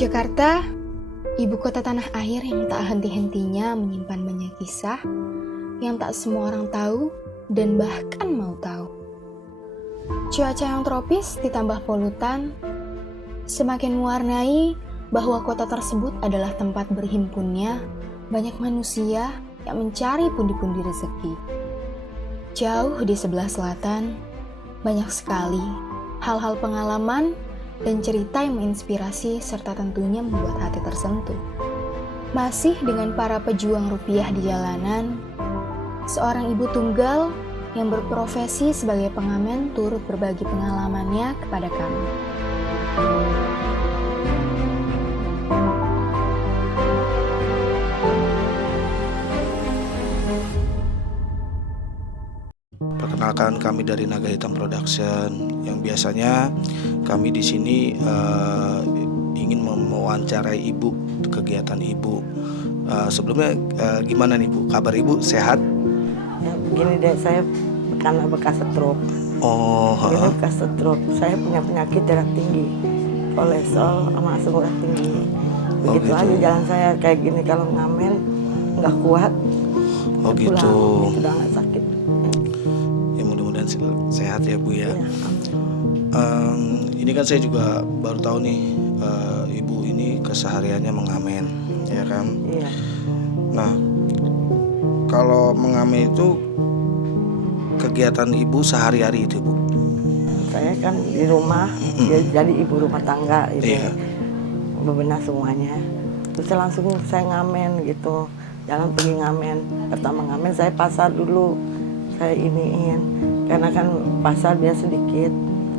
Jakarta, ibu kota tanah air yang tak henti-hentinya menyimpan banyak kisah yang tak semua orang tahu dan bahkan mau tahu. Cuaca yang tropis ditambah polutan semakin mewarnai bahwa kota tersebut adalah tempat berhimpunnya banyak manusia yang mencari pundi-pundi rezeki. Jauh di sebelah selatan, banyak sekali hal-hal pengalaman dan cerita yang menginspirasi serta tentunya membuat hati tersentuh. Masih dengan para pejuang rupiah di jalanan, seorang ibu tunggal yang berprofesi sebagai pengamen turut berbagi pengalamannya kepada kami. Perkenalkan, kami dari Naga Hitam Production yang biasanya kami di sini ingin mewawancarai ibu, kegiatan ibu. Sebelumnya gimana nih Bu? Kabar ibu sehat? Ya, begini deh, saya karena bekas stroke. Bekas stroke. Saya punya penyakit darah tinggi, kolesterol sama asam urat tinggi. Begitu aja jalan saya kayak gini, kalau ngamen nggak kuat. Gitu. Itu udah nggak sakit. Ya mudah-mudahan sehat ya Bu ya. Ini kan saya juga baru tahu nih ibu ini kesehariannya mengamen, ya kan? Iya. Nah, kalau mengamen itu kegiatan ibu sehari-hari itu Bu? Saya kan di rumah, jadi ibu rumah tangga, bebenah semuanya. Terus saya ngamen gitu, jalan pergi ngamen. Pertama ngamen saya pasar dulu, saya iniin, karena kan pasar biar sedikit,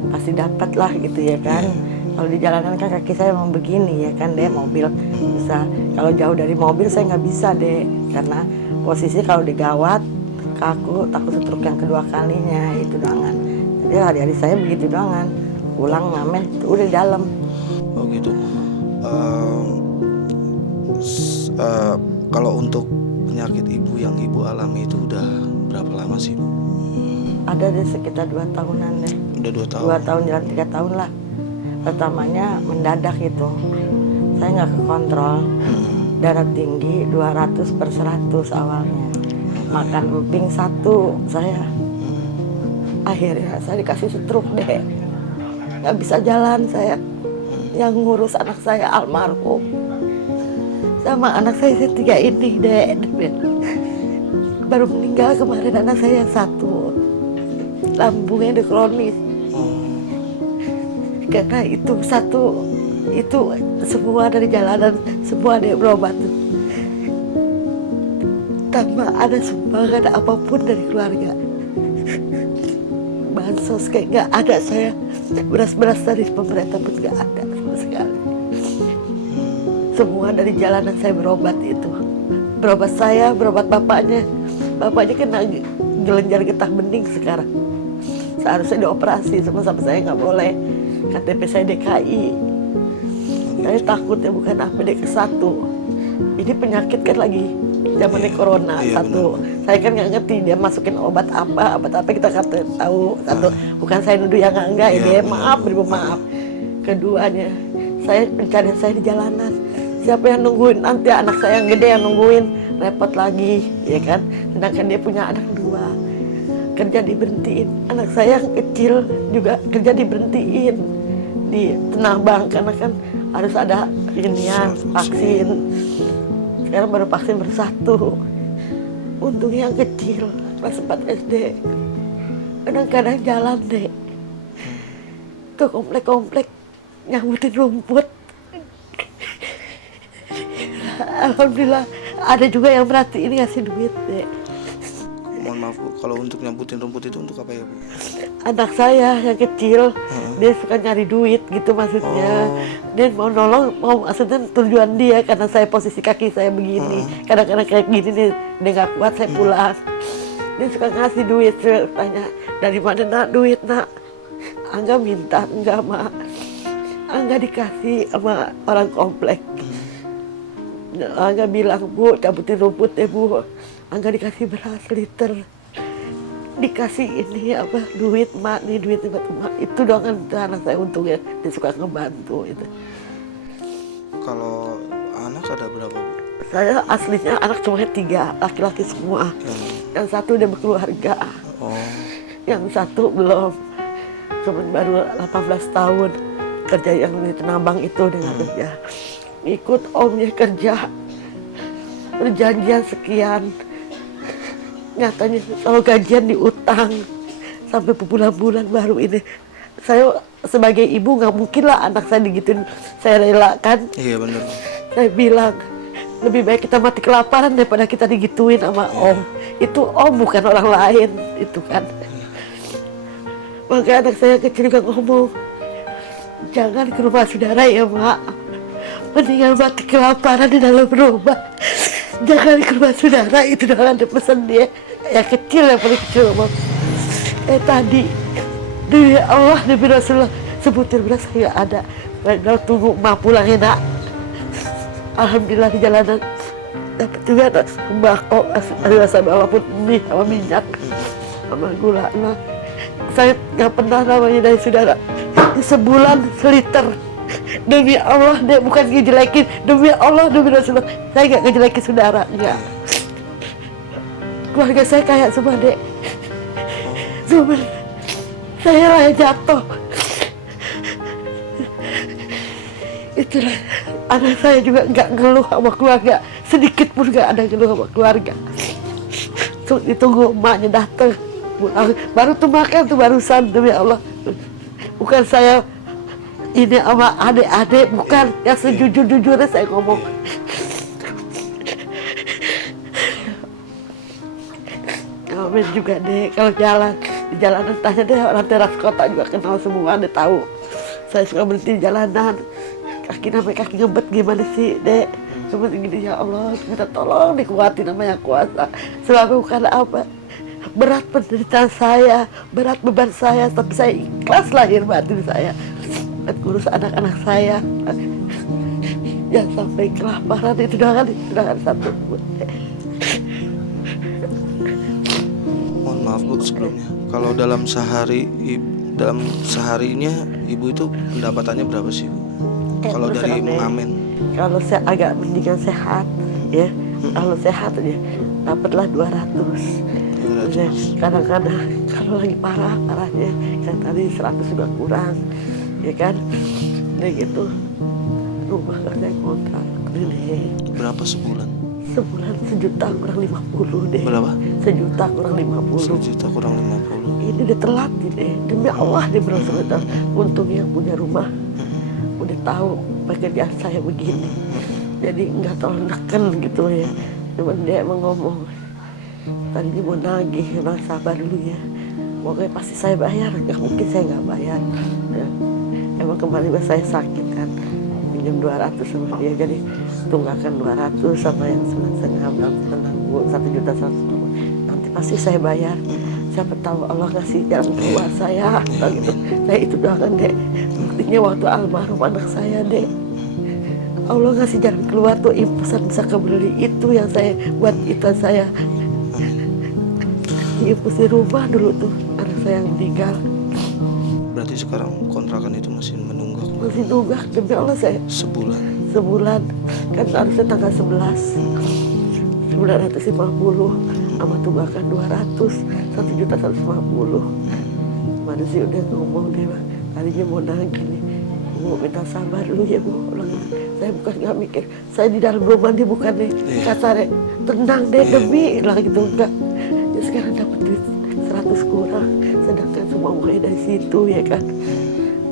pasti dapat lah gitu ya kan. Kalau di jalanan kan kaki saya emang begini ya kan deh, mobil bisa. Kalau jauh dari mobil saya nggak bisa deh, karena posisi kalau digawat kaku, takut stroke yang kedua kalinya itu doangan. Jadi hari-hari saya begitu doangan, pulang ngamen udah di dalam. Oh gitu. Kalau untuk penyakit ibu yang ibu alami itu udah berapa lama sih Bu? Ada deh sekitar 2 tahunan deh. Udah 2 tahun? 2 tahun jalan 3 tahun lah. Pertamanya mendadak itu, saya nggak kekontrol. Darah tinggi 200/100 awalnya. Makan emping 1 saya. Akhirnya saya dikasih stroke deh. Nggak bisa jalan saya. Yang ngurus anak saya almarhum. Sama anak saya 3 ini deh. Baru meninggal kemarin anak saya yang 1. Lambungnya udah kronis. Karena itu semua dari jalanan, semua ada yang berobat. Tanpa ada sumbangan apapun dari keluarga. Bansos kayak nggak ada saya. Beras-beras dari pemerintah pun nggak ada sama sekali. Semua dari jalanan saya berobat itu. Berobat saya, berobat bapaknya. Bapaknya kena gelenjar getah bening sekarang. Seharusnya dioperasi, sama-sama saya nggak boleh. KTP saya DKI. Saya takut ya bukan APD ke-1. Ini penyakit kan lagi zamannya corona 1. Saya kan nggak ngerti dia masukin obat apa kita kata tahu. 1, bukan saya nuduh yang enggak ini. Maaf, beribu maaf. Keduanya, saya pencarian saya di jalanan. Siapa yang nungguin? Nanti anak saya yang gede yang nungguin, repot lagi, ya kan? Sedangkan dia punya anak 2. Kerja diberhentiin, anak saya yang kecil juga kerja diberhentiin di Tanah Abang karena kan harus ada inian vaksin. Sekarang baru vaksin baru 1. Untungnya yang kecil kelas 4 SD. Kadang-kadang jalan deh ke komplek-komplek nyambutin rumput. Alhamdulillah ada juga yang berarti ini ngasih duit deh. Mohon maaf Bu, kalau untuk nyambutin rumput itu untuk apa ya Bu? Anak saya yang kecil, dia suka nyari duit gitu maksudnya. Dia mau nolong, maksudnya tujuan dia karena saya posisi kaki saya begini. Kadang-kadang kayak gini dia nggak kuat, saya pulang. Dia suka ngasih duit, saya tanya, dari mana nak duit nak? Angga minta, enggak mak. Angga dikasih sama orang komplek. Angga bilang, Bu, cabutin rumput ya Bu. Angga dikasih beras liter. Dikasih ini duit mak, nih duit buat mak. Itu doang kan anak saya untungnya, dia suka ngebantu itu. Kalau anak ada berapa, Bu? Saya aslinya anak cuma 3, laki-laki semua. Yang satu udah berkeluarga, Oh, yang satu belum. Cuman baru 18 tahun kerja yang di Tenabang itu dengan kerja. Ikut omnya kerja, perjanjian sekian. Nyatanya kalau gajian diutang sampai berbulan-bulan baru ini. Saya sebagai ibu nggak mungkin lah anak saya digituin. Saya relakan. iya bener. Saya bilang lebih baik kita mati kelaparan daripada kita digituin sama om. Itu om bukan orang lain itu kan. Maka anak saya kecil juga ngomong, jangan ke rumah saudara ya mak, mendingan mati kelaparan di dalam rumah. Jangan ke rumah saudara, itu dengan ada pesan dia. Yang kecil, yang paling kecil ngomong, tadi demi Allah, demi Rasulullah, sebutir beras saya ada. Padahal tunggu emak pulang ya nak. Alhamdulillah di jalanan dapat juga sembako, ada rasa walaupun mie sama minyak sama gula. Nah, saya nggak pernah namanya dari saudara. Sebulan seliter. Demi Allah, dia bukan ngejelekin. Demi Allah, demi Rasulullah, saya nggak ngejelekin saudara, enggak. Keluarga saya kayak semua, Dek. Cuma saya lah yang jatuh. Itulah, anak saya juga nggak ngeluh sama keluarga. Sedikit pun nggak ada ngeluh sama keluarga. Ditunggu emaknya datang. Baru tuh makan tuh barusan, demi Allah. Bukan saya ini sama adik-adik, bukan. Yang sejujur-jujurnya saya ngomong. Amin juga deh, kalau jalan di jalanan tanya deh orang teras kota juga kenal semua, dia tahu. Saya suka berhenti di jalanan, kaki namanya kaki ngebet gimana sih dek? Cuma gini, ya Allah minta tolong dikuatin sama yang kuasa. Selama bukan apa, berat penderitaan saya, berat beban saya, tapi saya ikhlas lahir batin saya ngurus anak-anak saya. Jangan sampai kelaparan, itu dengan satu. Mohon maaf Bu sebelumnya. Kalau dalam seharinya ibu itu pendapatannya berapa sih, Bu? Kalau dari mengamen? Kalau saya agak mendingan sehat, ya. Kalau sehat aja dapatlah 200. Kadang-kadang kalau lagi parahnya, kan tadi 100 juga kurang, ya kan? Nah gitu. Rumah kan saya kontrak, ini. Berapa sebulan? Sebulan 1.000.000 kurang 50 deh. Berapa? 1.000.000 kurang 50. 1.000.000 kurang 50. Ini udah telat deh. Demi Allah dia berasa betul. Untung yang punya rumah udah tahu pekerjaan saya begini. Jadi nggak terlalu neken gitu ya. Cuman dia emang ngomong, tadinya mau nagih, emang sabar dulu ya. Pokoknya pasti saya bayar, nggak mungkin saya nggak bayar. Ya. Emang kemarin saya sakit kan, pinjam 200 sama dia, jadi tunggakan 200 sama yang setengah tenang Bu, 1.100.000. Nanti pasti saya bayar. Siapa tahu Allah kasih jalan keluar saya, gitu. Saya itu doakan deh. Buktinya waktu almarhum anak saya deh, Allah ngasih jalan keluar tuh, impusan bisa kebeli itu yang saya buat itu saya. Impus di rumah dulu tuh anak saya yang meninggal. Berarti sekarang kontrakan itu masih menunggak? Masih nunggak, demi Allah saya. Sebulan kan harusnya tanggal 11 950 sama tunggakan 200, 1.150. Manusia udah ngomong deh, tadinya mau nagih nih, Bu minta sabar dulu ya Bu. Saya bukan nggak mikir, saya di dalam rumah dia bukan nih kasarnya tenang deh demi lah gitu, enggak. Ya sekarang dapat duit 100 kurang, sedangkan semua mulai dari situ ya kan.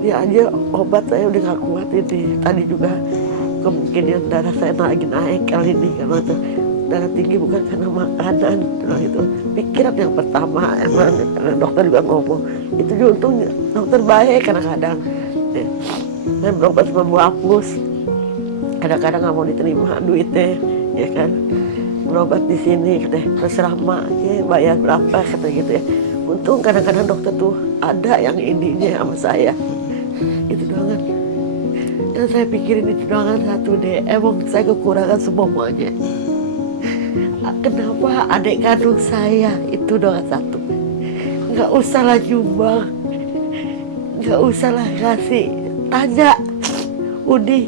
Dia aja obat saya udah nggak kuat ini. Tadi juga kemungkinan darah saya lagi naik kali ini karena itu darah tinggi bukan karena makanan, itu pikiran yang pertama. Emang karena dokter juga ngomong itu juga untungnya dokter baik kadang-kadang. Saya berobat sama Bu Apus, kadang-kadang nggak mau diterima duitnya, ya kan. Berobat di sini, katanya terserah mak, ya, bayar berapa, kata gitu ya. Untung kadang-kadang dokter tuh ada yang ininya sama saya. Itu doang kan. Yang saya pikirin itu doang kan satu deh, emang saya kekurangan semuanya. Kenapa adik kandung saya itu doang satu, nggak usahlah nyumbang, nggak usahlah kasih, tanya Udi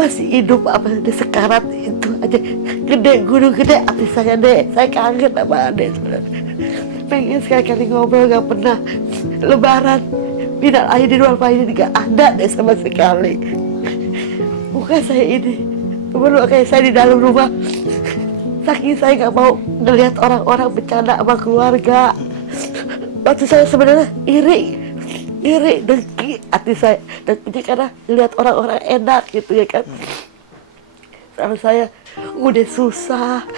masih hidup apa di sekarat itu aja gede, gunung gede hati saya deh. Saya kangen sama adek sebenarnya. Pengen sekali-kali ngobrol, gak pernah. Lebaran minal aidin wal faizin gak ada deh sama sekali. Bukan saya ini, baru kayak saya di dalam rumah. Saking saya gak mau ngelihat orang-orang bercanda sama keluarga. Waktu saya sebenarnya iri, dengki hati saya. Dengki karena ngelihat orang-orang enak gitu ya kan. Sama saya udah susah,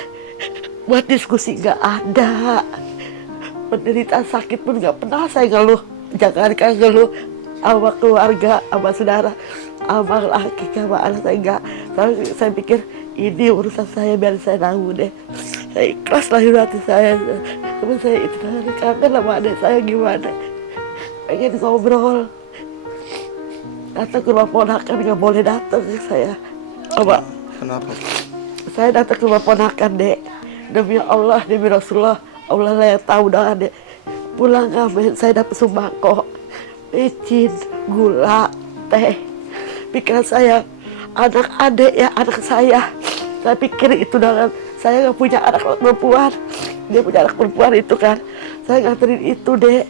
buat diskusi gak ada. Penderitaan sakit pun gak pernah saya ngeluh. Jangankan ngeluh sama keluarga, sama saudara, sama laki, sama anak saya enggak. Saya pikir ini urusan saya, biar saya tahu deh. Saya ikhlas lahir hati saya. Cuma saya itu kangen sama adik saya gimana. Pengen ngobrol. Datang ke rumah ponakan nggak boleh datang saya. Coba. Kenapa? Saya datang ke rumah ponakan dek. Demi Allah, demi Rasulullah, Allah lah yang tahu dah dek. Pulang ngamen saya dapat sembako, micin, gula, teh. Pikiran saya, anak adik ya anak saya. Saya pikir itu dengan saya nggak punya anak perempuan, dia punya anak perempuan itu kan. Saya nganterin itu dek.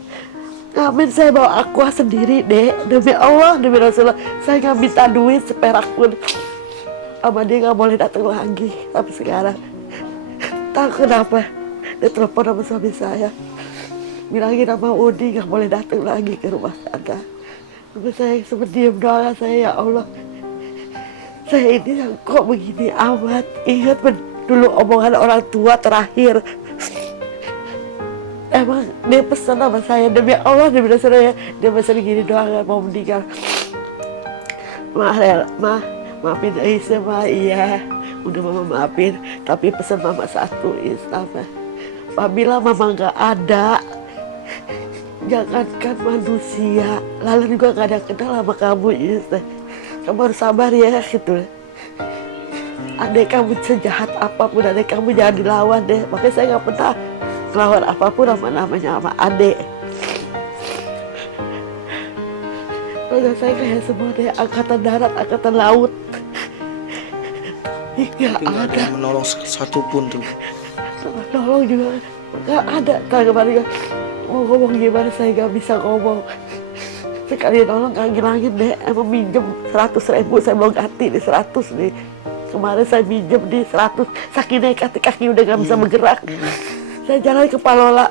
Ngamen saya bawa aqua sendiri dek. Demi Allah, demi Rasulullah, saya nggak minta duit seperak pun. Sama dia nggak boleh datang lagi sampai sekarang. Tahu kenapa? Dia telepon sama suami saya, bilangin sama Udi nggak boleh datang lagi ke rumah sana. Tapi saya sempat diem doang, saya ya Allah, saya ini kok begini amat. Ingat dulu omongan orang tua terakhir. Emang dia pesan sama saya, demi Allah, demi saya, dia pesan gini doang, mau meninggal. Maafin Aisyah, Ma, iya, udah mama maafin. Tapi pesan mama satu, istighfar. Apabila mama nggak ada, jangankan manusia, lalu juga gak ada kenal sama kamu, Iis. Kamu harus sabar ya, gitu. Adek kamu sejahat apapun, adek kamu jangan dilawan deh. Makanya saya gak pernah melawan apapun namanya sama adek. Keluarga saya kayak semua deh, angkatan darat, angkatan laut. Gak ada yang menolong satupun tuh. Nolong juga gak ada. Kemarin mau ngomong gimana saya gak bisa ngomong. Sekali nolong gak ngilangin deh. Emang minjem 100.000 saya belum ganti di 100 nih. Kemarin saya minjem di 100. Saking nekat kaki udah gak bisa bergerak. Saya jalan ke Palola.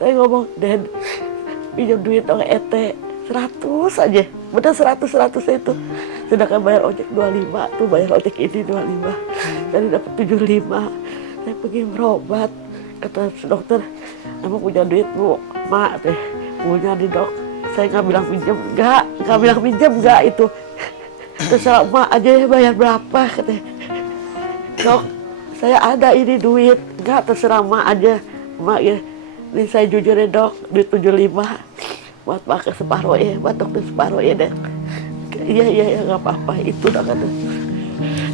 Saya ngomong, Den, pinjam duit dong ete 100 aja. Bener 100 itu. Sedangkan bayar ojek 25 tuh, bayar ojek ini 25. Jadi dapat 75. Saya pergi berobat, kata dokter, emang punya duit bu? Mak deh, punya di dok. Saya nggak bilang pinjam, nggak bilang pinjam nggak itu. Terserah mak aja ya bayar berapa, katanya. Dok, saya ada ini duit, nggak terserah mak aja. Mak ya, ini saya jujur ya dok, duit 75. Buat pakai separuh ya, buat dokter separuh ya deh. Iya nggak apa-apa, itu dah kata.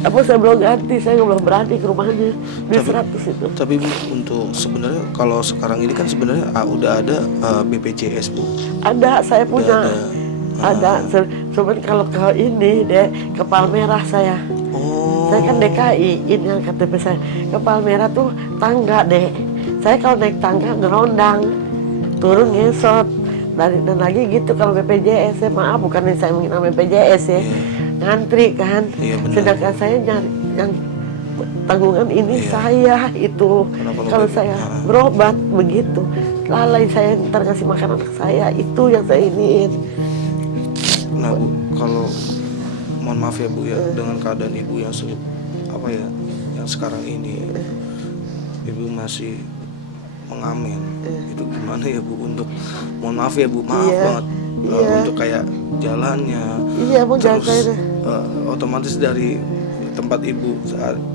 Apa saya belum ganti, saya belum berani ke rumahnya. Duit 100 itu. Tapi Bu, untuk sebenarnya kalau sekarang ini kan sebenarnya udah ada BPJS Bu. Ada, saya punya. Ada. Cuman kalau ini deh, ke Palmerah saya. Oh. Saya kan DKI, ini yang KTP saya. Ke Palmerah tuh tangga deh. Saya kalau naik tangga ngerondang, turun ngesot. Dan lagi gitu kalau BPJS, maaf bukan saya menghina BPJS ya. Ngantri kan, sedangkan saya nyari yang tanggungan ini saya itu. Kalau saya berobat begitu, lalai saya ntar kasih makan anak saya, itu yang saya iniin. Nah Bu, kalau mohon maaf ya Bu ya, dengan keadaan Ibu yang yang sekarang ini, Ibu masih mengamen, itu gimana ya Bu, untuk mohon maaf ya Bu, maaf banget. Untuk kayak jalannya, terus otomatis dari tempat Ibu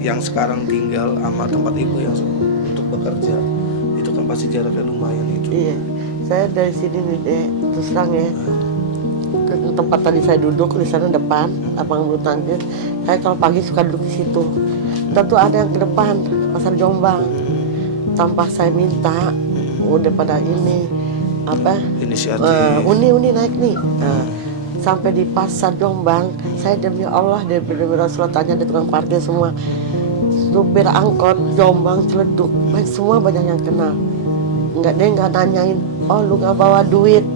yang sekarang tinggal sama tempat Ibu yang untuk bekerja itu kan pasti jaraknya lumayan itu. Iya, saya dari sini nih deh, terus terang ya, ke tempat tadi saya duduk di sana depan lapangan bulu tangkis. Saya kalau pagi suka duduk di situ. Tentu ada yang ke depan pasar Jombang, tanpa saya minta, udah pada ini apa? Inisiatif. Uni naik nih. sampai di pasar Jombang, saya demi Allah demi Rasulullah tanya di tukang parkir semua, supir angkot Jombang Ciledug, semua banyak yang kenal. Dia nggak nanyain, oh lu nggak bawa duit,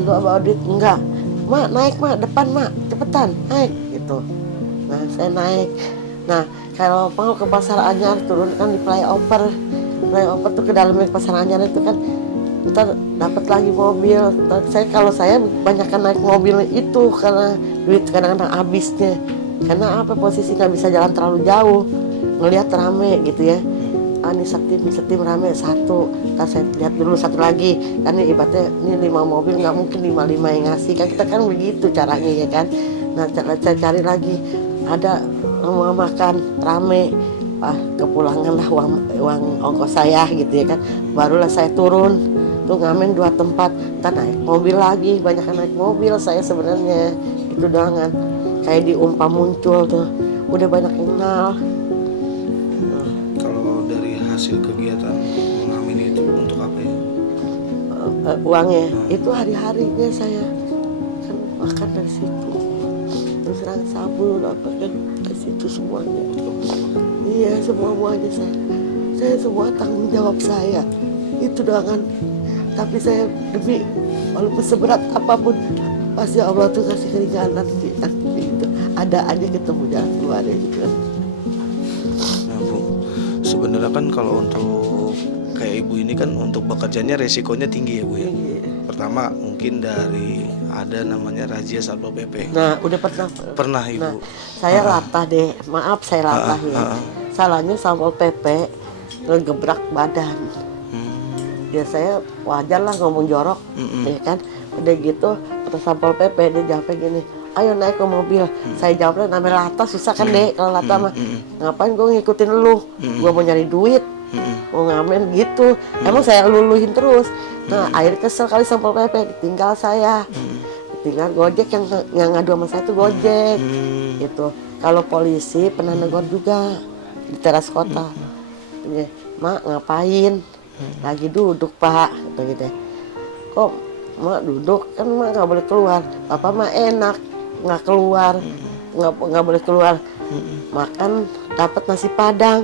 lu nggak bawa duit, enggak. Mak naik mak, depan mak, cepetan naik gitu. Nah saya naik. Nah kalau mau ke Pasar Anyar turun kan di flyover tuh ke dalamnya Pasar Anyar itu kan, ntar dapat lagi mobil. Kalau saya banyakkan naik mobil itu karena duit kadang-kadang habisnya. Karena apa, posisi nggak bisa jalan terlalu jauh, ngelihat rame gitu ya. Ini setim rame satu, ntar saya lihat dulu satu lagi. Kan ini ibaratnya ini 5 mobil, nggak mungkin 5 yang ngasih kan, kita kan begitu caranya ya kan. Nah saya cari lagi, ada mau makan rame, kepulangan lah uang ongkos saya gitu ya kan. Barulah saya turun tuh ngamen 2 tempat, ntar naik mobil lagi, banyak naik mobil saya sebenarnya itu doangan. Kayak di Umpa muncul tuh, udah banyak yang kenal. Kalau dari hasil kegiatan mengamen itu untuk apa ya? Uangnya itu hari-harinya saya kan makan dari situ, terus terang sabun apa kan dari situ semuanya. Iya semuanya saya semua tanggung jawab saya itu doangan. Tapi saya demi walaupun seberat apapun pasti Allah tuh kasih keringanan sih. Itu ada aja ketemu jalan keluar gitu. Nah Bu, sebenarnya kan kalau untuk kayak ibu ini kan untuk bekerjanya resikonya tinggi ya Bu ya. Pertama mungkin dari ada namanya razia Satpol PP. Nah udah Pernah Ibu. Nah, saya latah deh, maaf saya latah ya. Salahnya Satpol PP ngegebrak badan. Ya saya wajar lah ngomong jorok, ya kan. Udah gitu kata Satpol PP dia jawabnya gini, ayo naik ke mobil. Saya jawabnya namanya Lata susah kan deh kalau Lata mah. Ngapain gue ngikutin lu? Gue mau nyari duit, mau ngamen gitu. Emang saya luluhin terus. Nah akhirnya kesel kali Satpol PP, ditinggal saya. Tinggal Gojek yang ngadu sama saya tuh Gojek gitu. Kalau polisi pernah negor juga di teras kota. Mak ngapain? Lagi duduk pak, gitu. Kok mak duduk, kan mak nggak boleh keluar. Papa mah enak, nggak keluar, nggak boleh keluar. Makan dapat nasi padang,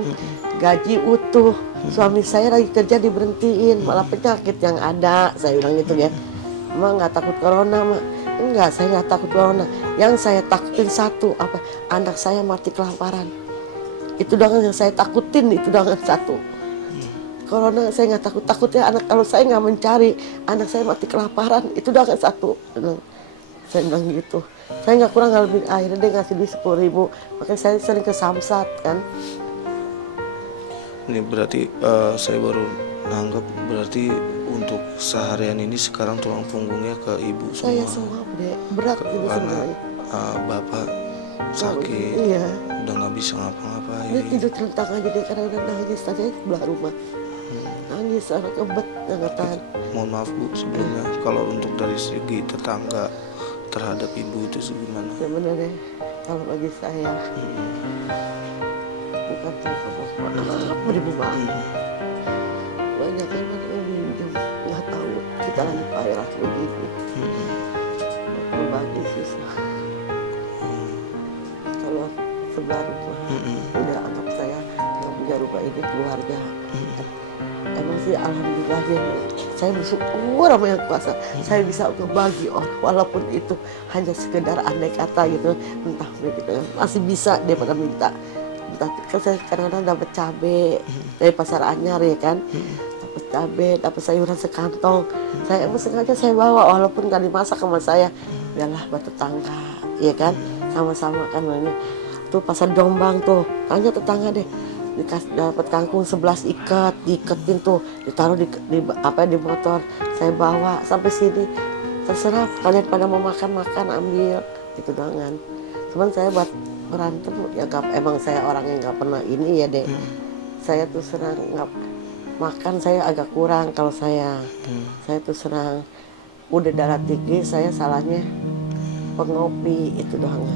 gaji utuh. Suami saya lagi kerja diberhentiin, malah penyakit yang ada. Saya bilang gitu ya. Mak nggak takut corona mak? Enggak, saya nggak takut corona. Yang saya takutin satu apa? Anak saya mati kelaparan. Itu doang yang saya takutin, itu doang satu. Corona saya nggak takutnya anak, kalau saya nggak mencari anak saya mati kelaparan, itu udah kan satu. Saya bilang gitu, saya nggak kurang lebih. Akhirnya dia ngasih duit 10.000, makanya saya sering ke Samsat kan. Ini berarti saya baru nanggap, berarti untuk seharian ini sekarang tulang punggungnya ke ibu semua. Saya semua berat ini sebenarnya. Bapak sakit, iya. Udah nggak bisa ngapa-ngapain. Dia tidur terlentang aja deh, karena udah nangis tadi sebelah rumah. Nangis, anak kebet, nggak tahan. Mohon maaf Bu sebelumnya, kalau untuk dari segi tetangga terhadap ibu itu gimana? Sebenarnya kalau bagi saya bukan apa ibu maaf. Banyak kan yang minjem, nggak tahu kita lagi payah begini. Berbagi susah. Kalau sebelah rumah udah anggap saya yang punya rumah ini keluarga. Emang sih alhamdulillah ya, saya bersyukur sama yang kuasa. Saya bisa ngebagi orang walaupun itu hanya sekedar andai kata gitu, entah begitu masih bisa daripada minta. Entah kan saya kadang-kadang dapat cabai dari Pasar Anyar ya kan, dapat cabai, dapat sayuran sekantong. Saya emang sengaja saya bawa walaupun gak dimasak sama saya, biarlah buat tetangga ya kan, sama-sama kan ini. Tuh Pasar Jombang tuh, tanya tetangga deh. Dapat kangkung 11 ikat, diiketin tuh, ditaruh di motor, saya bawa sampai sini. Terserah kalian pada mau makan ambil gitu doangan. Cuman saya buat berantem ya emang saya orang yang nggak pernah ini ya deh. Saya tuh senang nggak makan, saya agak kurang kalau saya tuh senang udah darah tinggi, saya salahnya pengopi itu doangan.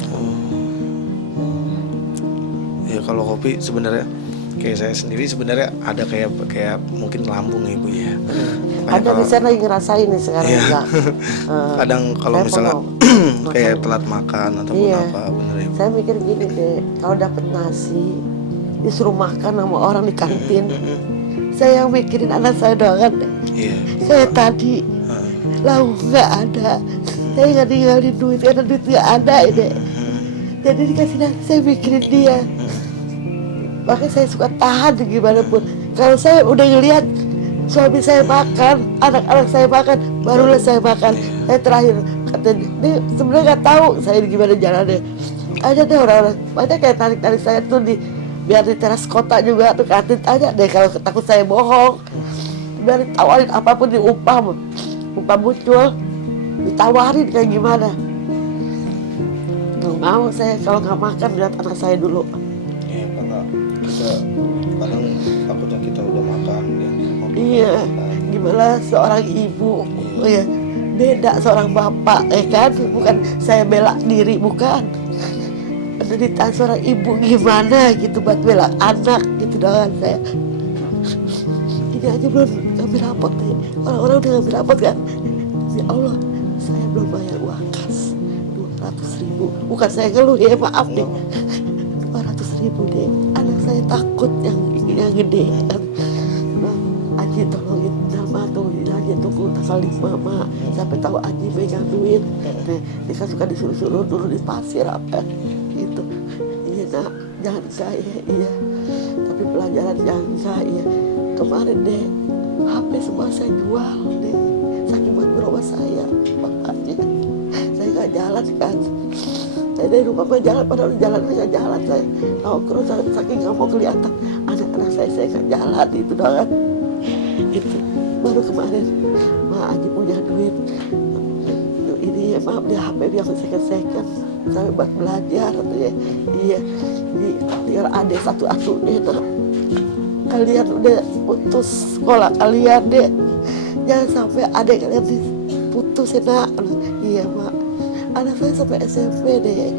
Ya kalau kopi sebenarnya kayak saya sendiri sebenarnya ada kayak mungkin lambung ya Ibu ya. Ada di sana lagi ngerasain nih sekarang ya. juga. Kadang kalau misalnya kayak telat makan ataupun Iya. apa, bener ya Bu? Saya mikir gini deh, kalau dapat nasi disuruh makan sama orang di kantin, saya yang mikirin anak saya doang kan. Iya. Saya tadi Heeh. lauk nggak ada, saya nggak ninggalin duit karena duit nggak ada ini. Jadi dikasih nasi saya mikirin dia. Makanya saya suka tahan gimana pun. Kalau saya udah ngelihat suami saya makan, anak-anak saya makan, barulah saya makan. Saya terakhir kata dia sebenarnya nggak tahu saya gimana jalannya. Aja deh orang-orang, banyak kayak tarik-tarik saya tuh di biar di teras kota juga tuh kantin aja deh kalau takut saya bohong. Biar ditawarin apapun diupah muncul, ditawarin kayak gimana. Nggak mau saya kalau nggak makan lihat anak saya dulu. Iya, karena kita kadang takutnya kita udah makan ya di rumah belum Iya, makan. gimana seorang ibu, ya beda seorang bapak, kan? Bukan saya bela diri, bukan. Penderitaan seorang ibu gimana gitu buat bela anak gitu doang saya. Ini aja belum ngambil rapot nih, orang-orang udah ngambil rapot kan? Ya Allah, saya belum bayar uang kas 200.000. Bukan saya ngeluh ya, maaf nih. 200.000 deh, anak saya takut yang gede kan. Aji tolongin nama tolongin aja tunggu tanggal 5 mak sampai tahu Aji megang duit. Dia kan suka disuruh-suruh dulu di pasir apa gitu. Iya nak, jangan saya iya. Tapi pelajaran jangan saya. Kemarin deh HP semua saya jual deh. Saking buat berobat saya makanya saya nggak jalan kan. Saya dari rumah mah jalan, padahal jalan nggak jalan saya. Nongkrong saking nggak mau kelihatan anak-anak saya nggak jalan itu doang. Itu baru kemarin Ma Aji punya duit ini ya maaf dia HP dia second sampai buat belajar tuh ya. Iya di tinggal adik satu itu kalian udah putus sekolah kalian deh, jangan sampai adik kalian putus ya nak. Iya mak, anak saya sampai SMP deh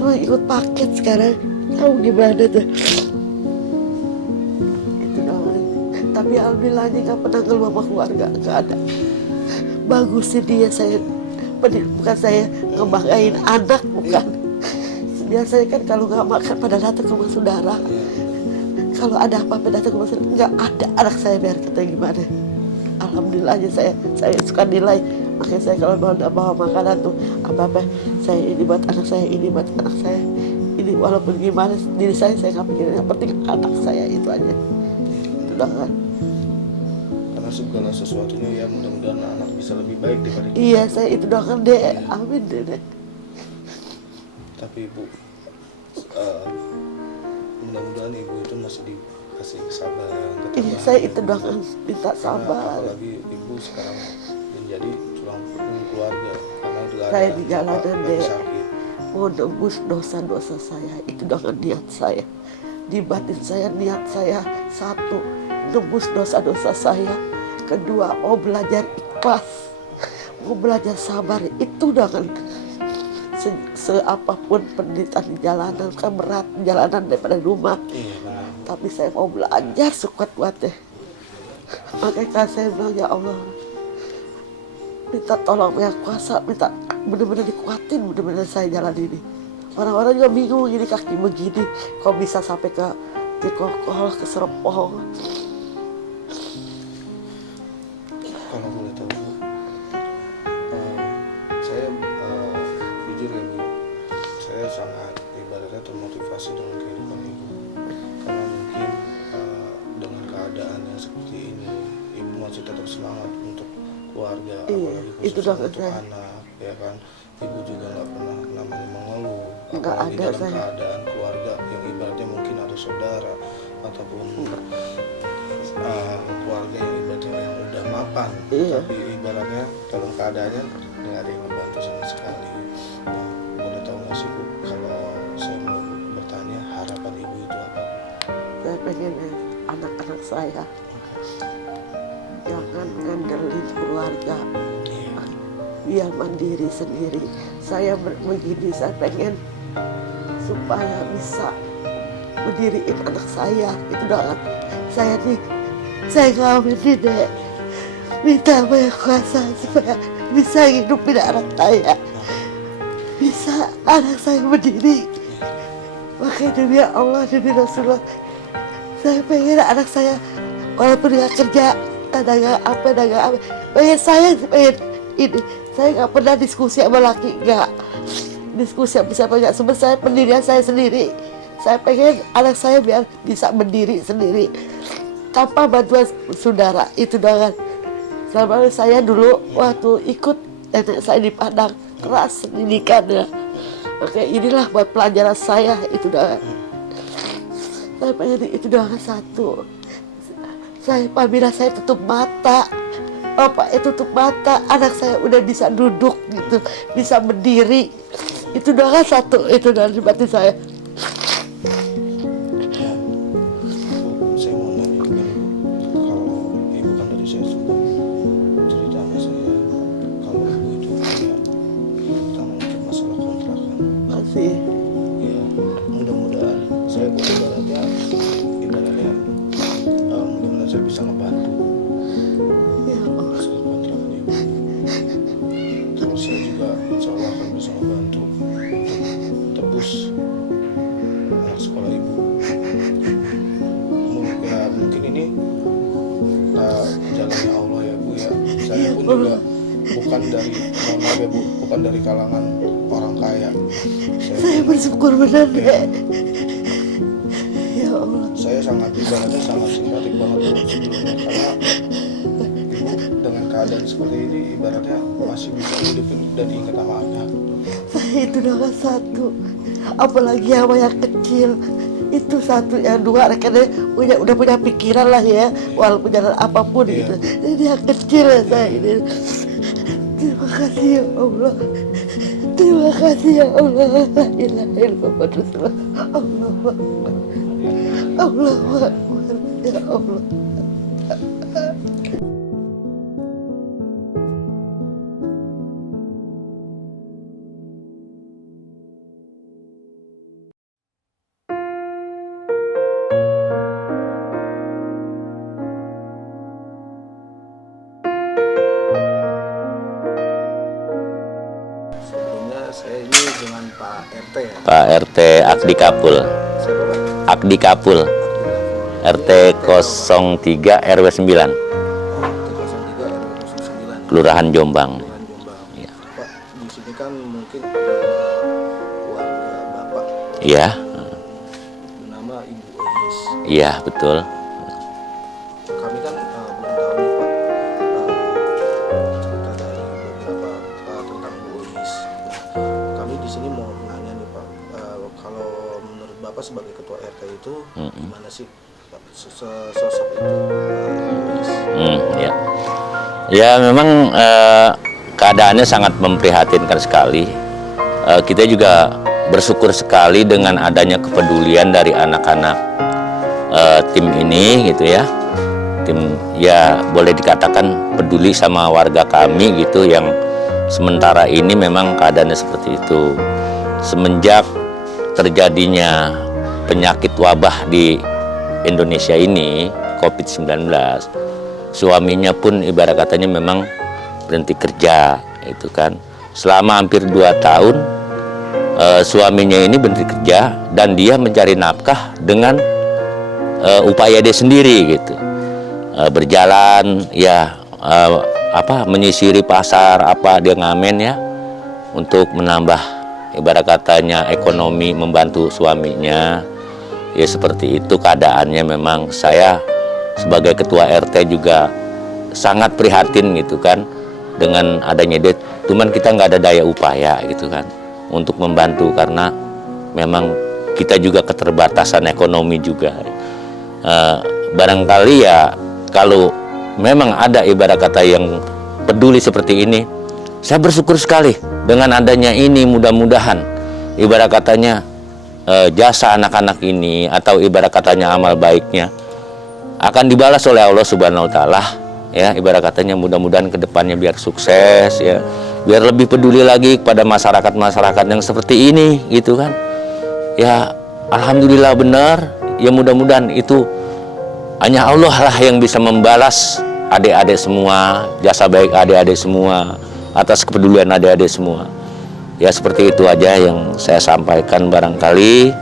mau ikut paket sekarang, tahu gimana tuh. Tapi alhamdulillah dia gak pernah ngeluh sama keluarga, gak ada. Bagus sih dia, saya bukan saya ngebanggain anak, bukan. Biasanya kan kalau gak makan pada datang ke rumah saudara. Kalau ada apa-apa datang ke rumah saudara, gak ada anak saya biar kita gimana. Alhamdulillah aja saya suka nilai. Makanya saya kalau bawa makanan tuh apa-apa, saya ini buat anak saya, ini buat anak saya. Ini walaupun gimana diri saya gak pikirin, yang penting anak saya itu aja. Itu doang. Karena segala sesuatunya ya mudah-mudahan anak bisa lebih baik daripada kita. Iya, saya itu doakan deh, amin deh. Tapi Ibu, mudah-mudahan Ibu itu masih dikasih kesabaran, Iya, ketabahan. saya itu doakan minta Karena sabar. apalagi Ibu sekarang menjadi tulang punggung keluarga karena juga Saya ada di jalanan bapak deh. lagi sakit. Mau nebus dosa-dosa saya, itu doakan niat saya. Di batin saya niat saya satu, nebus dosa-dosa saya. Kedua, mau belajar ikhlas, mau belajar sabar, itu doakan. Seapapun penderitaan di jalanan, kan berat jalanan daripada rumah. Iya benar. Tapi saya mau belajar sekuat-kuatnya. Makanya saya bilang, ya Allah, minta tolong yang kuasa, minta benar-benar dikuatin, benar-benar saya jalan ini. Orang-orang juga bingung, ini kaki begini, kok bisa sampai ke Cikokol, ke Serpong. Kalau boleh tahu Bu, saya jujur ya Bu, saya sangat ibaratnya termotivasi dengan kehidupan Ibu. Karena mungkin dengan keadaan yang seperti ini, Ibu masih tetap semangat untuk keluarga, Iya, apalagi itu khususnya dah untuk saya. anak, ya kan. Ibu juga nggak pernah namanya mengeluh, Nggak apalagi ada dalam saya. keadaan keluarga yang ibaratnya mungkin ada saudara ataupun keluarga yang ibaratnya yang udah mapan, Iya. tapi ibaratnya dalam keadaannya nggak ada yang membantu sama sekali. Nah, boleh tahu nggak sih Bu, kalau saya mau bertanya harapan Ibu itu apa? Saya pengen anak-anak saya jangan ngandelin keluarga, Iya. biar mandiri sendiri. Saya begini, saya pengen supaya bisa berdiriin anak saya. Itu doang. Saya nih, saya ngawin nih dek, minta banyak kuasa supaya bisa hidupin anak saya. anak saya berdiri. Makanya demi Allah, demi Rasulullah, saya pengen anak saya walaupun dia kerja dagang apa, pengen saya pengen ini. Saya nggak pernah diskusi sama laki, nggak diskusi sama siapa, nggak. Sebenarnya saya pendirian saya sendiri. Saya pengen anak saya biar bisa berdiri sendiri tanpa bantuan saudara, itu doang. Selama saya dulu waktu ikut nenek saya di Padang, keras pendidikannya. Oke, inilah buat pelajaran saya, itu doang. Saya pengen itu doang satu. Saya apabila saya tutup mata, bapak tutup mata, anak saya udah bisa duduk gitu, bisa berdiri. Itu doang satu, itu dari batin saya. Bu, saya mau nanya juga Ibu, kalau Ibu kan tadi saya sempat cerita sama saya kalau Ibu itu punya utang untuk masalah kontrakan. Masih. Ya, mudah-mudahan saya ibaratnya mudah-mudahan saya bisa ngebantu Ya Allah. masalah kontrakan Ibu. Terus saya juga insya Allah akan bisa ngebantu untuk tebus anak sekolah Ibu. Ya mungkin ini jalannya Allah ya Bu ya. Saya pun juga bukan dari, mohon maaf ya Bu, bukan dari kalangan orang kaya. Saya bersyukur benar deh. Ya Allah. Saya sangat ibaratnya sangat simpatik banget Bu sebelumnya, karena Ibu dengan keadaan seperti ini ibaratnya masih bisa hidupin dan ingat sama anak. Saya itu udah satu, apalagi sama yang kecil itu satu, yang dua rekannya udah punya pikiran lah ya, walaupun jalan apapun Iya. gitu. Ini yang kecil ya saya ini. Terima kasih ya Allah. Terima kasih ya Allah. La ilaha illallah Rasulullah. Allah Akbar. Ya Allah. Sebelumnya saya ini dengan Pak RT ya. Pak RT Akdi Kapul, Siapa Pak? Akdi Kapul, RT 03 RW 9, Oh, 03 RW 09. Kelurahan Jombang. Kelurahan Jombang. Iya. Pak, di sini kan mungkin warga Bapak Iya, bernama Ibu Eis. iya betul. Kami kan belum tahu nih Pak cerita dari beberapa tentang Bu Eis. Kami di sini mau nanya nih Pak, kalau menurut Bapak sebagai ketua RT itu gimana sih Pak, sosok itu Bu Eis? Ya. Ya memang keadaannya sangat memprihatinkan sekali. Kita juga bersyukur sekali dengan adanya kepedulian dari anak-anak tim ini gitu ya. Tim ya boleh dikatakan peduli sama warga kami gitu, yang sementara ini memang keadaannya seperti itu. Semenjak terjadinya penyakit wabah di Indonesia ini, COVID-19, suaminya pun ibarat katanya memang berhenti kerja itu kan. Selama hampir 2 tahun suaminya ini berhenti kerja dan dia mencari nafkah dengan upaya dia sendiri gitu. Berjalan ya menyisiri pasar dia ngamen ya untuk menambah ibarat katanya ekonomi, membantu suaminya. Ya seperti itu keadaannya. Memang saya sebagai ketua RT juga sangat prihatin gitu kan dengan adanya dia, cuman kita nggak ada daya upaya gitu kan untuk membantu, karena memang kita juga keterbatasan ekonomi juga. Barangkali ya kalau memang ada ibarat kata yang peduli seperti ini, saya bersyukur sekali dengan adanya ini. Mudah-mudahan ibarat katanya jasa anak-anak ini atau ibarat katanya amal baiknya akan dibalas oleh Allah Subhanahu wa taala ya. Ibarat katanya mudah-mudahan kedepannya biar sukses ya, biar lebih peduli lagi kepada masyarakat yang seperti ini gitu kan ya. Alhamdulillah benar ya, mudah-mudahan itu hanya Allah lah yang bisa membalas adik-adik semua, jasa baik adik-adik semua, atas kepedulian adik-adik semua. Ya seperti itu aja yang saya sampaikan barangkali.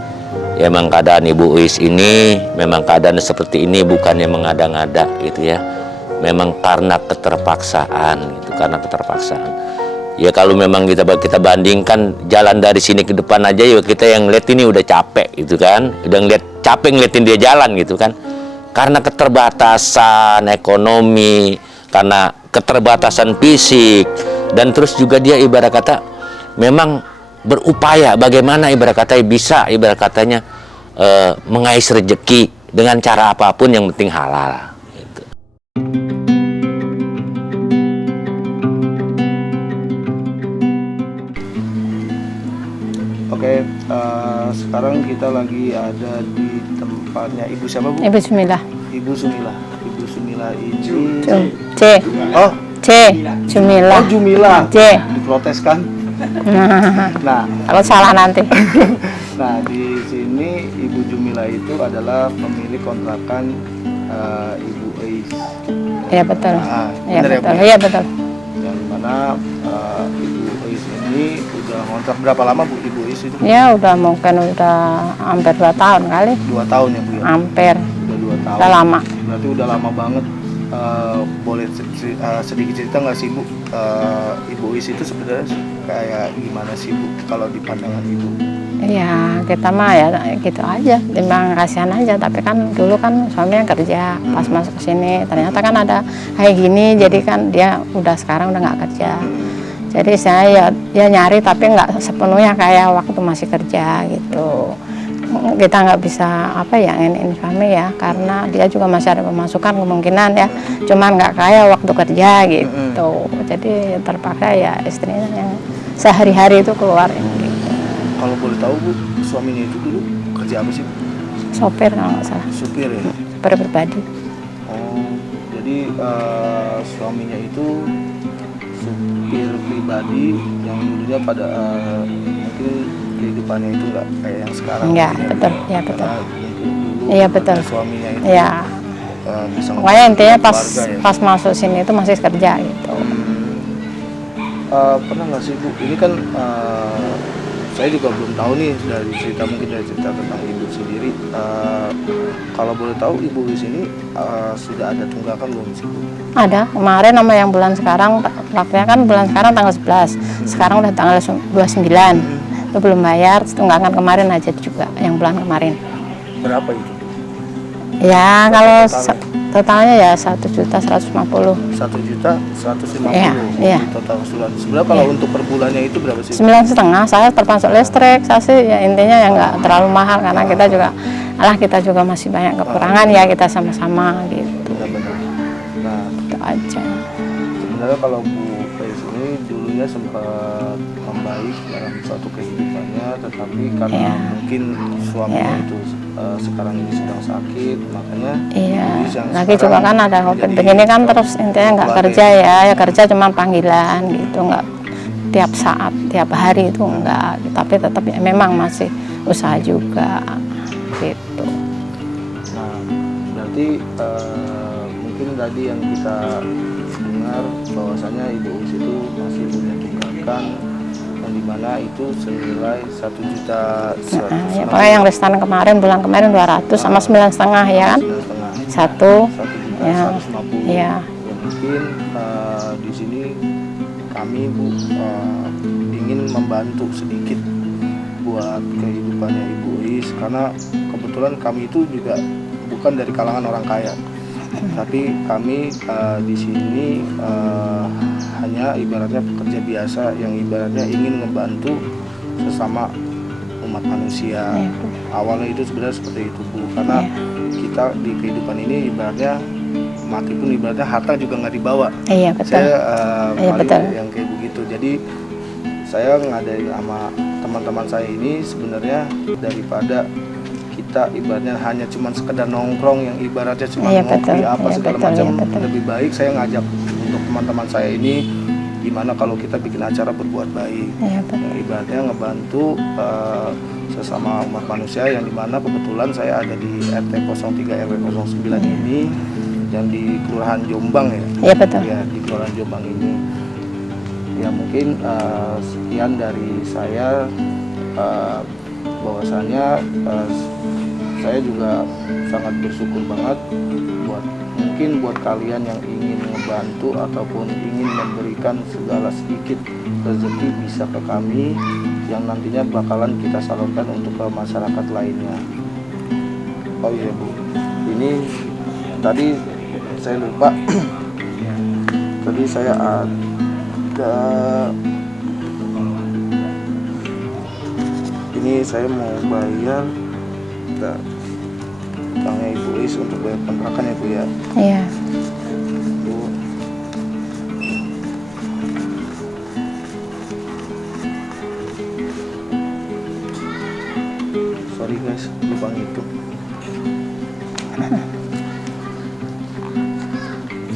Ya memang keadaan Ibu Uis ini memang keadaan seperti ini bukannya mengada-ngada gitu ya. Memang karena keterpaksaan gitu, karena keterpaksaan. Ya kalau memang kita bandingkan jalan dari sini ke depan aja ya kita yang lihat ini udah capek gitu kan. Udah capek ngeliatin dia jalan gitu kan. Karena keterbatasan ekonomi, karena keterbatasan fisik, dan terus juga dia ibarat kata memang berupaya bagaimana ibarat kata bisa ibarat katanya mengais rezeki dengan cara apapun yang penting halal gitu. Oke, sekarang kita lagi ada di tempatnya Ibu siapa, Bu? Ibu Sumilah. Ibu Sumilah. Ibu Sumilah ini C. Oh, C. Sumilah. oh Jumila. C. Diprotes kan? Nah, Kalau salah nanti. nah di sini Ibu Jumila itu adalah pemilik kontrakan Ibu Uis. Iya betul. Nah, Iya bener ya, betul. Bu? Iya betul. Yang mana Ibu Uis ini udah ngontrak berapa lama, Bu, Ibu Uis itu? Ya udah mungkin udah hampir 2 tahun kali. 2 tahun ya, Bu ya? Hampir. Udah 2 tahun. Udah lama. Berarti udah lama banget. Boleh sedikit cerita nggak sih, Bu? Ibu Uis itu sebenarnya kayak gimana sih, Bu, kalau di pandangan Ibu? Iya kita mah ya gitu aja. Timbang kasihan aja. Tapi kan dulu kan suaminya kerja. Pas masuk ke sini ternyata kan ada kayak gini. Jadi kan dia udah sekarang udah nggak kerja. Jadi saya ya nyari tapi nggak sepenuhnya kayak waktu masih kerja gitu. Kita nggak bisa apa ya ini suami ya karena dia juga masih ada pemasukan kemungkinan ya. Cuman nggak kayak waktu kerja gitu. Jadi terpaksa ya istrinya yang sehari-hari itu keluarin gitu. Kalau boleh tahu, Bu, suaminya itu dulu kerja apa sih, Bu? Sopir kalau nggak salah. Supir ya? Sopir pribadi. Oh, jadi suaminya itu supir pribadi yang dulunya pada mungkin kehidupannya itu nggak kayak yang sekarang. Iya, mungkin ya, betul. Bu. Iya, betul. Karena mungkin dulu Iya, betul. suaminya itu Iya. bisa Pokoknya intinya pas keluarga ya. pas masuk sini itu masih kerja gitu. Pernah nggak sih, Bu? Ini kan saya juga belum tahu nih dari cerita tentang Ibu sendiri. Kalau boleh tahu, Ibu di sini sudah ada tunggakan belum sih, Bu? Ada kemarin sama yang bulan sekarang, waktunya kan bulan sekarang tanggal 11, sekarang udah tanggal 29, itu belum bayar, tunggakan kemarin aja juga, yang bulan kemarin. Berapa itu? Ya kalau totalnya? totalnya ya 1.150.000. 1.150.000 Iya. total keseluruhan. Sebenarnya kalau untuk per bulannya itu berapa sih? 9,5, saya termasuk listrik, saya sih ya intinya ya nggak terlalu mahal karena kita juga masih banyak kekurangan ya kita sama-sama gitu. Benar-benar. Nah, Itu aja. sebenarnya kalau Bu Uis ini dulunya sempat membaik dalam suatu kehidupannya, tetapi karena Iya. mungkin suaminya Iya. itu sekarang ini sedang sakit, makanya Iya, Bu Uis yang lagi juga sekarang kan ada COVID menjadi begini kan terus intinya nggak kembali. kerja ya kerja cuma panggilan gitu, nggak tiap saat, tiap hari itu enggak, tapi tetap ya memang masih usaha juga gitu. Nah, berarti mungkin tadi yang kita dengar bahwasanya Ibu Uis itu masih punya tunggakan yang dimana itu senilai 1.150.000. Ya, pokoknya yang restan bulan kemarin 200 sama 9,5 ya kan? 9,5. Satu, ya, 1.150.000. iya. Ya, mungkin di sini kami, Bu, ingin membantu sedikit buat kehidupannya Ibu Uis karena kebetulan kami itu juga bukan dari kalangan orang kaya, tapi kami di sini hanya ibaratnya pekerja biasa yang ibaratnya ingin membantu sesama umat manusia. Iya. Awalnya itu sebenarnya seperti itu, Bu, karena kita di kehidupan ini ibaratnya mati pun ibaratnya harta juga nggak dibawa. Iya betul. Saya Iya, paling betul. yang kayak begitu. Jadi saya ngadain sama teman-teman saya ini sebenarnya daripada kita ibaratnya hanya cuma sekedar nongkrong yang ibaratnya cuma Iya, ngopi betul. apa Iya, segala betul, macam, iya, betul. lebih baik saya ngajak untuk teman-teman saya ini gimana kalau kita bikin acara berbuat baik. Iya betul. Yang ibaratnya ngebantu sesama umat manusia yang dimana kebetulan saya ada di RT 03 RW 09 ini yang di Kelurahan Jombang ya. Iya betul. Ya, di Kelurahan Jombang ini. Ya mungkin sekian dari saya, bahwasannya saya juga sangat bersyukur banget buat kalian yang ingin membantu ataupun ingin memberikan segala sedikit rezeki bisa ke kami yang nantinya bakalan kita salurkan untuk ke masyarakat lainnya. Oh iya Bu, ini tadi saya lupa. Tadi saya ada, ini saya mau bayar utangnya Ibu Is untuk bayar kontrakan ya Bu ya. Iya. Bu. Sorry guys, lupa ngitung.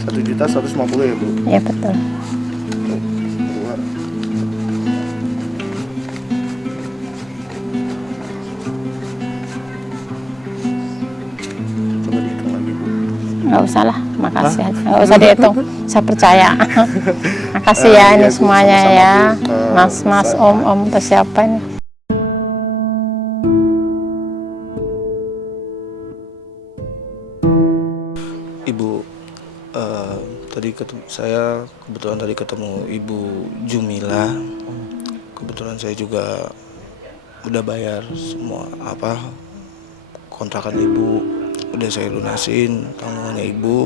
1.150.000 ya Bu. Iya betul. Dua. Coba dihitung lagi Bu. Nggak usah lah, makasih aja. Nggak usah dihitung, saya percaya. Makasih ya ini iya, Bu, semuanya sama-sama, ya, Bu. mas-mas, om-om, atau siapa ini. Ibu, saya kebetulan tadi ketemu Ibu Jumila. Kebetulan saya juga udah bayar semua kontrakan Ibu, udah saya lunasin tanggungannya Ibu.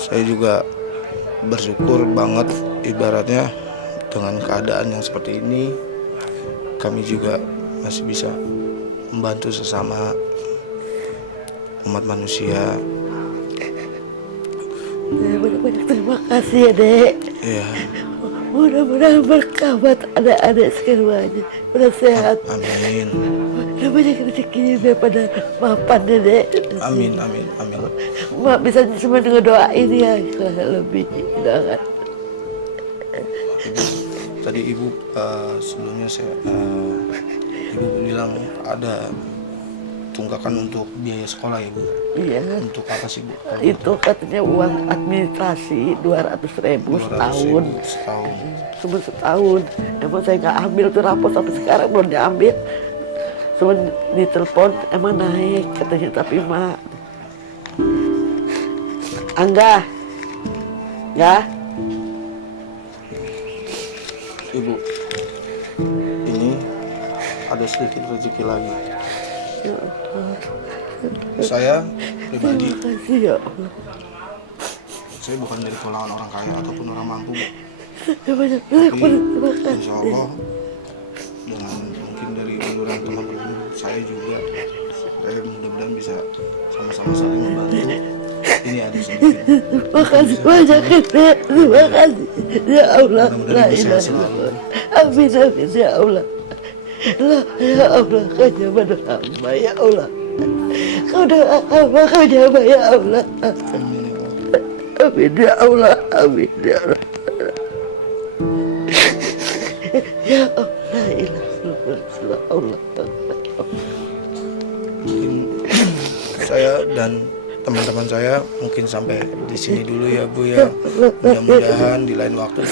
Saya juga bersyukur banget, ibaratnya dengan keadaan yang seperti ini kami juga masih bisa membantu sesama umat manusia. Banyak-banyak terima kasih ya Dek. Ya, Mudah-mudahan berkah buat adik-adik semuanya. Udah sehat. amin. Udah banyak rezekinya daripada mapan ya Dek. Amin, amin, amin. Mak bisa cuma ngedoain ya, lebih jangan. Tadi Ibu sebelumnya Ibu bilang ada tunggakan untuk biaya sekolah Ibu. Iya. Untuk apa sih Bu? Itu katanya uang administrasi 200.000 setahun. Setahun. Cuma setahun. Emang saya nggak ambil tuh rapor sampai sekarang belum diambil. Cuma ditelepon emang naik katanya, tapi mak Angga, ya Ibu, ini ada sedikit rezeki lagi. Saya pribadi, terima kasih ya Allah. saya bukan dari kalangan orang kaya ataupun orang mampu, Bu. Banyak Tapi terima kasih. insya Allah dengan mungkin dari uluran teman-teman saya juga, saya mudah-mudahan bisa sama-sama saling membantu. Ini ada sedikit. Terima kasih banyak ya Dek. Terima kasih ya Allah. La Mudah-mudahan bisa ilaha selalu. illallah. Amin amin ya Allah. La ya Allah, kau jawab doa hamba ya Allah. Kau doa hamba, kau jawab ya Allah. Amin ya Allah. Amin ya Allah. Ya Allah, la ilaha illallah. Mungkin saya dan teman-teman saya mungkin sampai di sini dulu ya Bu ya. Mudah-mudahan di lain waktu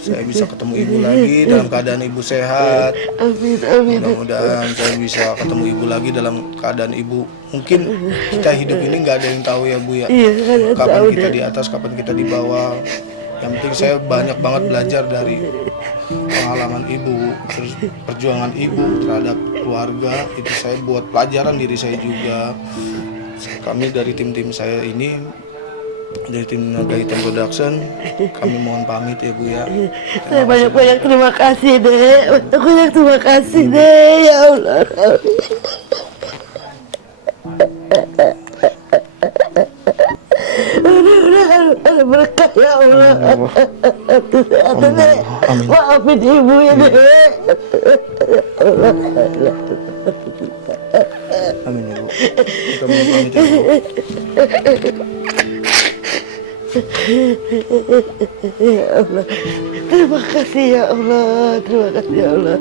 saya bisa ketemu Ibu lagi dalam keadaan Ibu sehat. Amin amin. Mudah-mudahan saya bisa ketemu Ibu lagi dalam keadaan Ibu. Mungkin kita hidup ini nggak ada yang tahu ya Bu ya. Iya, nggak ada yang Kapan tahu kita deh. di atas, kapan kita di bawah. Yang penting saya banyak banget belajar dari pengalaman Ibu, terus perjuangan Ibu terhadap keluarga. Itu saya buat pelajaran diri saya juga. Kami dari tim-tim saya ini, dari tim Naga Hitam Production, kami mohon pamit ya Bu ya. Saya banyak-banyak terima kasih Dek. Banyak terima kasih Dek. Ya Allah. Ada berkah ya Allah. Dek. Maafin ibu ya Dek. Amin ya Bu. Kita mohon pamit ya Bu. Ya Allah. Terima kasih ya Allah. Terima kasih ya Allah.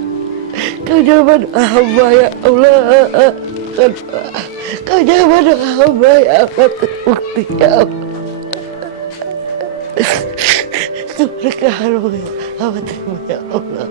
Kau jawab doa hamba ya Allah. Kau jawab doa hamba ya Allah. Terbukti ya Allah. Keberkahan ya Allah, terima ya Allah.